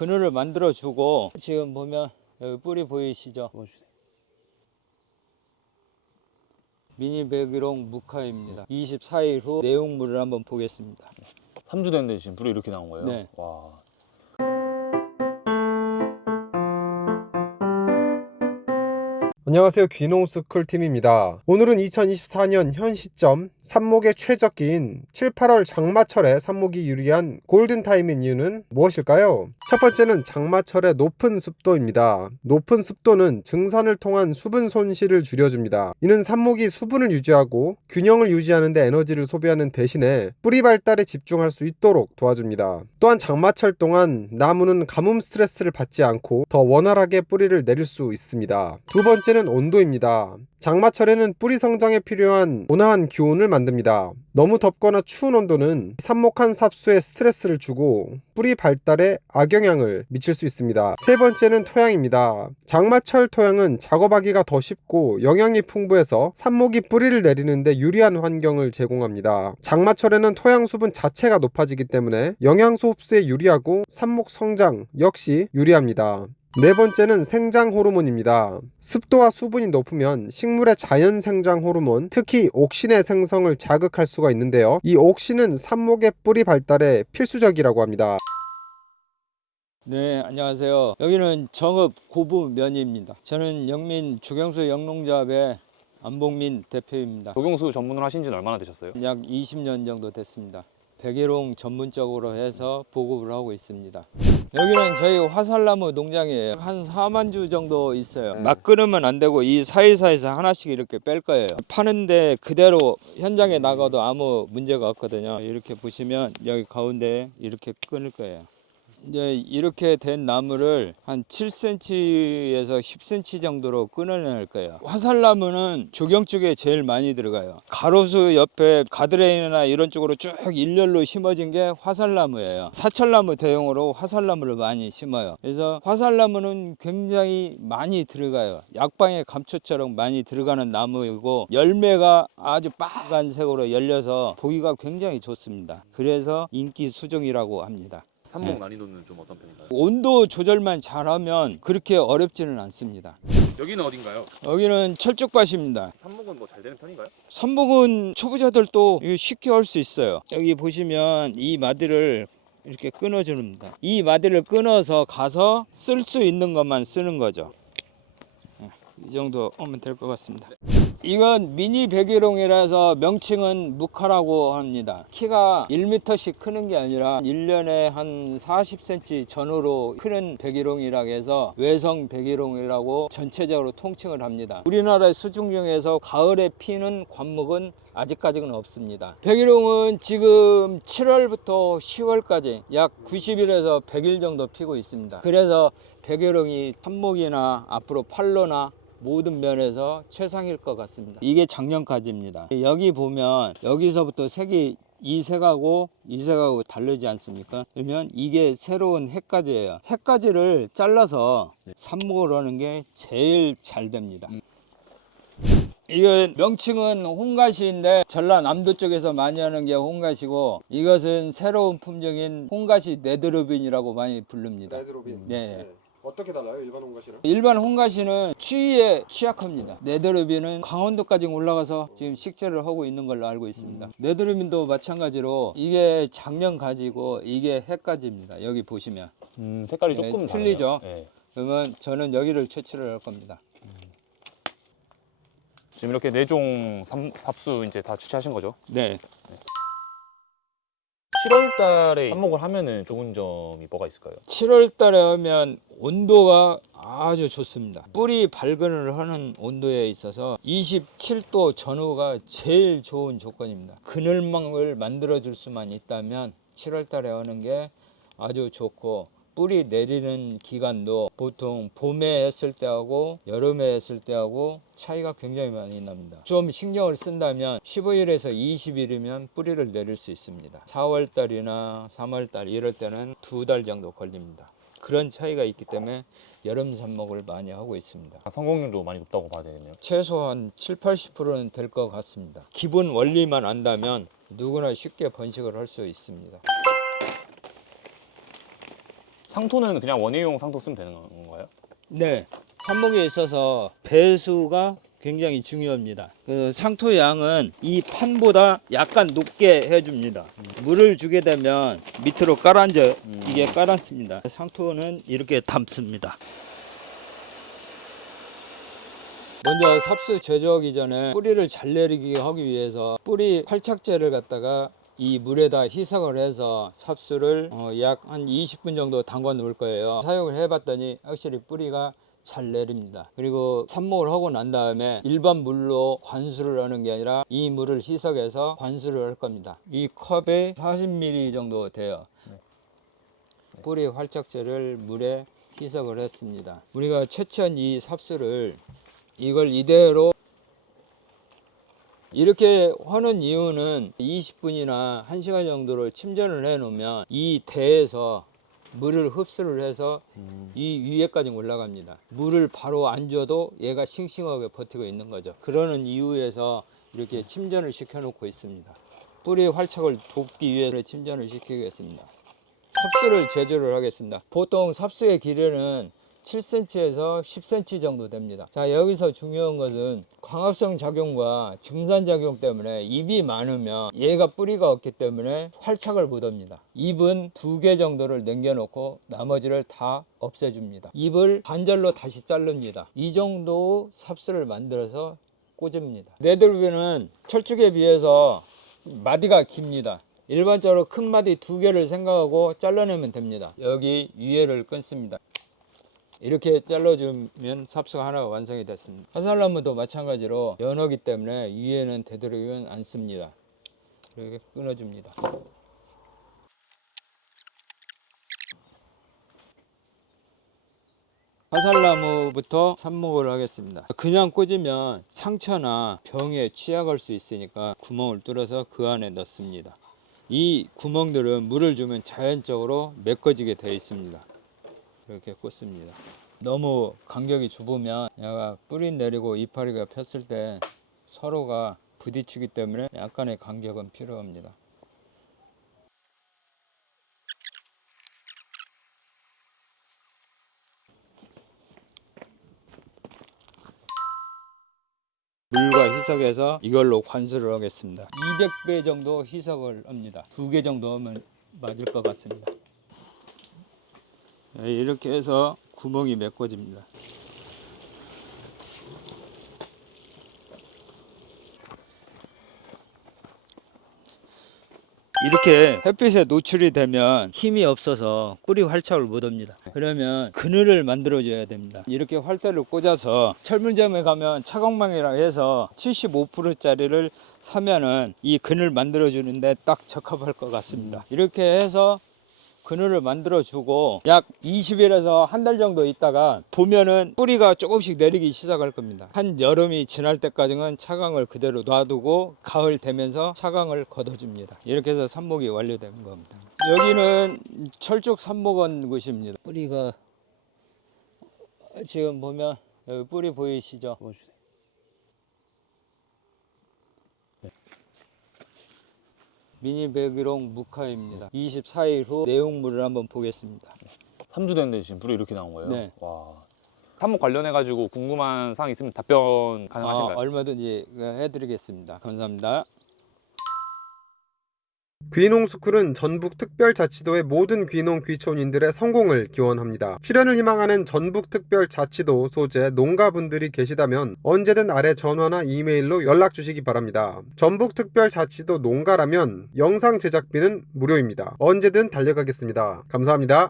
그늘을 만들어 주고, 지금 보면 여기 뿌리 보이시죠? 미니 백일홍 무카입니다. 24일 후 내용물을 한번 보겠습니다. 3주 됐는데 지금 불이 이렇게 나온 거예요? 네. 와. 안녕하세요, 귀농스쿨 팀입니다. 오늘은 2024년 현 시점 삽목의 최적기인 7, 8월 장마철에 삽목이 유리한 골든타임인 이유는 무엇일까요? 첫 번째는 장마철의 높은 습도입니다. 높은 습도는 증산을 통한 수분 손실을 줄여줍니다. 이는 삽목이 수분을 유지하고 균형을 유지하는 데 에너지를 소비하는 대신에 뿌리 발달에 집중할 수 있도록 도와줍니다. 또한 장마철 동안 나무는 가뭄 스트레스를 받지 않고 더 원활하게 뿌리를 내릴 수 있습니다. 두 번째는 온도입니다. 장마철에는 뿌리 성장에 필요한 온화한 기온을 만듭니다. 너무 덥거나 추운 온도는 삽목한 삽수에 스트레스를 주고 뿌리 발달에 악영향을 미칠 수 있습니다. 세 번째는 토양입니다. 장마철 토양은 작업하기가 더 쉽고 영양이 풍부해서 삽목이 뿌리를 내리는데 유리한 환경을 제공합니다. 장마철에는 토양 수분 자체가 높아지기 때문에 영양소 흡수에 유리하고 삽목 성장 역시 유리합니다. 네 번째는 생장 호르몬입니다. 습도와 수분이 높으면 식물의 자연 생장 호르몬, 특히 옥신의 생성을 자극할 수가 있는데요. 이 옥신은 삽목의 뿌리 발달에 필수적이라고 합니다. 네, 안녕하세요. 여기는 정읍 고부면입니다. 저는 영민 주경수 영농조합의 안봉민 대표입니다. 조경수 전문을 하신 지는 얼마나 되셨어요? 약 20년 정도 됐습니다. 백일홍 전문적으로 해서 보급을 하고 있습니다. 여기는 저희 화살나무 농장이에요. 한 4만 주 정도 있어요. 막 끊으면 안 되고 이 사이사이에서 하나씩 이렇게 뺄 거예요. 파는데 그대로 현장에 나가도 아무 문제가 없거든요. 이렇게 보시면 여기 가운데 이렇게 끊을 거예요. 이제 이렇게 된 나무를 한 7cm에서 10cm 정도로 끊어낼 거예요. 화살나무는 조경 쪽에 제일 많이 들어가요. 가로수 옆에 가드레인이나 이런 쪽으로 쭉 일렬로 심어진 게 화살나무예요. 사철나무 대용으로 화살나무를 많이 심어요. 그래서 화살나무는 굉장히 많이 들어가요. 약방의 감초처럼 많이 들어가는 나무이고 열매가 아주 빨간색으로 열려서 보기가 굉장히 좋습니다. 그래서 인기 수종이라고 합니다. 삽목 난이도는 좀 어떤 편인가요? 온도 조절만 잘하면 그렇게 어렵지는 않습니다. 여기는 어딘가요? 여기는 철쭉밭입니다. 삽목은 뭐 잘 되는 편인가요? 삽목은 초보자들도 쉽게 할 수 있어요. 여기 보시면 이 마디를 이렇게 끊어줍니다. 이 마디를 끊어서 가서 쓸 수 있는 것만 쓰는 거죠. 이 정도 하면 될 것 같습니다. 이건 미니 백일홍이라서 명칭은 무카라고 합니다. 키가 1m씩 크는 게 아니라 1년에 한 40cm 전후로 크는 백일홍이라고 해서 외성 백일홍이라고 전체적으로 통칭을 합니다. 우리나라의 수중 중에서 가을에 피는 관목은 아직까지는 없습니다. 백일홍은 지금 7월부터 10월까지 약 90일에서 100일 정도 피고 있습니다. 그래서 백일홍이 삽목이나 앞으로 팔로나 모든 면에서 최상일 것 같습니다. 이게 작년까지입니다. 여기 보면 여기서부터 색이 이 색하고 다르지 않습니까? 그러면 이게 새로운 햇가지예요. 햇가지를 잘라서 삽목을 하는 게 제일 잘 됩니다. 이건 명칭은 홍가시인데 전라남도 쪽에서 많이 하는 게 홍가시고, 이것은 새로운 품종인 홍가시 네드로빈이라고 많이 부릅니다. 네드로빈. 네. 어떻게 달라요, 일반 홍가시랑? 일반 홍가시는 추위에 취약합니다. 네드로빈은 강원도까지 올라가서 지금 식재를 하고 있는 걸로 알고 있습니다. 네드로빈도 마찬가지로 이게 작년 가지고 이게 햇가지입니다. 여기 보시면 색깔이 네, 조금 틀리죠. 다르네요. 네. 그러면 저는 여기를 채취를 할 겁니다. 지금 이렇게 4종 삽수 이제 다 취재하신 거죠? 네. 7월 달에 삽목을 하면은 좋은 점이 뭐가 있을까요? 7월 달에 하면 온도가 아주 좋습니다. 뿌리 발근을 하는 온도에 있어서 27도 전후가 제일 좋은 조건입니다. 그늘망을 만들어 줄 수만 있다면 7월 달에 하는 게 아주 좋고, 뿌리 내리는 기간도 보통 봄에 했을 때하고 여름에 했을 때하고 차이가 굉장히 많이 납니다. 좀 신경을 쓴다면 15일에서 20일이면 뿌리를 내릴 수 있습니다. 4월달이나 3월달 이럴 때는 2달 정도 걸립니다. 그런 차이가 있기 때문에 여름 삽목을 많이 하고 있습니다. 성공률도 많이 높다고 봐야 되겠네요. 최소한 70~80%는 될 것 같습니다. 기본 원리만 안다면 누구나 쉽게 번식을 할 수 있습니다. 상토는 그냥 원예용 상토 쓰면 되는 건가요? 네, 삽목에 있어서 배수가 굉장히 중요합니다. 그 상토 양은 이 판보다 약간 높게 해줍니다. 물을 주게 되면 밑으로 가라앉아 이게 깔았습니다. 상토는 이렇게 담습니다. 먼저 삽수 제조하기 전에 뿌리를 잘 내리게 하기 위해서 뿌리 활착제를 갖다가 이 물에다 희석을 해서 삽수를 약 한 20분 정도 담가 놓을 거예요. 사용을 해봤더니 확실히 뿌리가 잘 내립니다. 그리고 삽목을 하고 난 다음에 일반 물로 관수를 하는 게 아니라 이 물을 희석해서 관수를 할 겁니다. 이 컵에 40ml 정도 돼요. 뿌리 활착제를 물에 희석을 했습니다. 우리가 채취한 이 삽수를 이걸 이대로 이렇게 하는 이유는 20분이나 1시간 정도를 침전을 해 놓으면 이 대에서 물을 흡수를 해서 이 위에까지 올라갑니다. 물을 바로 안 줘도 얘가 싱싱하게 버티고 있는 거죠. 그러는 이유에서 이렇게 침전을 시켜 놓고 있습니다. 뿌리 활착을 돕기 위해서 침전을 시키겠습니다. 삽수를 제조를 하겠습니다. 보통 삽수의 길이는 7cm에서 10cm 정도 됩니다. 자, 여기서 중요한 것은 광합성 작용과 증산 작용 때문에 잎이 많으면 얘가 뿌리가 없기 때문에 활착을 못 합니다. 잎은 2개 정도를 남겨놓고 나머지를 다 없애줍니다. 잎을 반절로 다시 자릅니다. 이 정도 삽수를 만들어서 꽂습니다. 네들비는 철쭉에 비해서 마디가 깁니다. 일반적으로 큰 마디 2개를 생각하고 잘라내면 됩니다. 여기 위에를 끊습니다. 이렇게 잘라주면 삽수가 하나가 완성이 됐습니다. 화살나무도 마찬가지로 연어기 때문에 위에는 되도록이면 안 씁니다. 이렇게 끊어줍니다. 화살나무부터 삽목을 하겠습니다. 그냥 꽂으면 상처나 병에 취약할 수 있으니까 구멍을 뚫어서 그 안에 넣습니다. 이 구멍들은 물을 주면 자연적으로 메꿔지게 되어 있습니다. 이렇게 꽂습니다. 너무 간격이 좁으면 얘가 뿌리 내리고 이파리가 폈을 때 서로가 부딪히기 때문에 약간의 간격은 필요합니다. 물과 희석해서 이걸로 관수를 하겠습니다. 200배 정도 희석을 합니다. 2개 정도 하면 맞을 것 같습니다. 이렇게 해서 구멍이 메꿔집니다. 이렇게 햇빛에 노출이 되면 힘이 없어서 꿀이 활착을 못 합니다. 그러면 그늘을 만들어 줘야 됩니다. 이렇게 활대를 꽂아서 철문점에 가면 차광망이라고 해서 75%짜리를 사면은 이 그늘 만들어 주는데 딱 적합할 것 같습니다. 이렇게 해서 그늘을 만들어 주고 약 20일에서 한 달 정도 있다가 보면은 뿌리가 조금씩 내리기 시작할 겁니다. 한 여름이 지날 때까지는 차광을 그대로 놔두고 가을 되면서 차광을 걷어줍니다. 이렇게 해서 삽목이 완료되는 겁니다. 여기는 철쭉 삽목원 곳입니다. 뿌리가 지금 보면 여기 뿌리 보이시죠? 보여주세요. 미니 백일홍 무카입니다. 24일 후 내용물을 한번 보겠습니다. 3주 됐는데 지금 뿌리 이렇게 나온 거예요? 네. 와. 삽목 관련해가지고 궁금한 사항 있으면 답변 가능하신가요? 얼마든지 해드리겠습니다. 감사합니다. 귀농스쿨은 전북특별자치도의 모든 귀농 귀촌인들의 성공을 기원합니다. 출연을 희망하는 전북특별자치도 소재 농가분들이 계시다면 언제든 아래 전화나 이메일로 연락 주시기 바랍니다. 전북특별자치도 농가라면 영상 제작비는 무료입니다. 언제든 달려가겠습니다. 감사합니다.